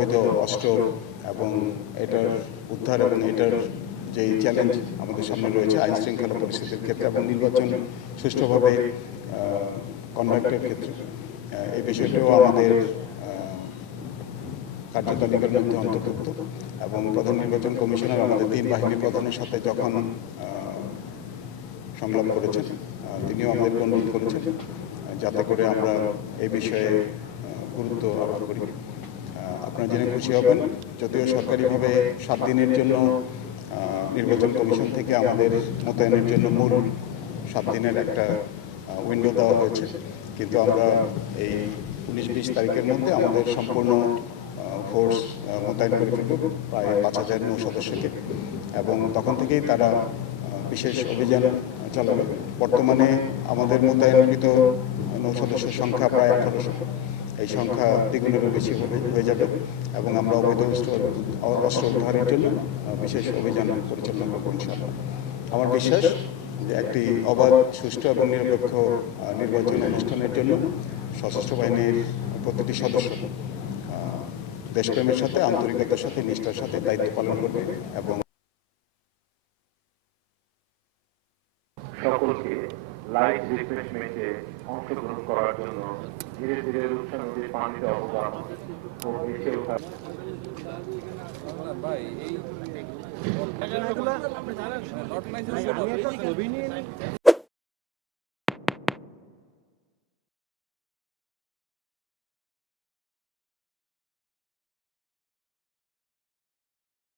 অবৈধ অস্ত্র এবং এটার উদ্ধার এবং এটার যে চ্যালেঞ্জ আমাদের সামনে রয়েছে আইন শৃঙ্খলা পরিস্থিতির ক্ষেত্রে এবং নির্বাচন সুষ্ঠুভাবে কন্ডাক্টের ক্ষেত্রে, এই বিষয়টিও আমাদের কার্যতালিকার মধ্যে অন্তর্ভুক্ত। এবং প্রধান নির্বাচন কমিশনার আমাদের 3 বাহিনী প্রধানের সাথে যখন সংলাপ করেছেন, তিনিও আমাদেরকে অনুরোধ করেছেন যাতে করে আমরা এই বিষয়ে গুরুত্ব আরোপ করি। আপনারা জেনে খুশি হবেন, যদিও সরকারিভাবে 7 দিনের জন্য নির্বাচন কমিশন থেকে আমাদের মোতায়েনের জন্য মূল 7 দিনের একটা উইন্ডো দেওয়া হয়েছে, কিন্তু আমরা এই 19-20 তারিখের মধ্যে আমাদের সম্পূর্ণ ফোর্স মোতায়েন করে ফেলব, প্রায় 5000 নৌ সদস্যকে, এবং তখন থেকেই তারা বিশেষ অভিযান চালাবে। বর্তমানে আমাদের মোতায়েনকৃত নৌ সদস্যের সংখ্যা প্রায় 1800। এই সংখ্যা দ্বিগুণেরও বেশি হয়ে যাবে এবং আমরা অবৈধ অস্ত্র উদ্ধারের জন্য বিশেষ অভিযান পরিচালনা করব ইনশাআল্লাহ। আমার বিশ্বাস যে একটি অবাধ, সুষ্ঠু এবং নিরপেক্ষ নির্বাচন অনুষ্ঠানের জন্য সশস্ত্র বাহিনীর প্রতিটি সদস্য দেশপ্রেমের সাথে, আন্তরিকতার সাথে, নিষ্ঠার সাথে দায়িত্ব পালন করবে এবং সকলকে লাইট রিফ্রেশমেন্টে অংশগ্রহণ করার জন্য ধীরে ধীরে রূপসা নদীর পানিতে অবদান ও ভেসে ওঠা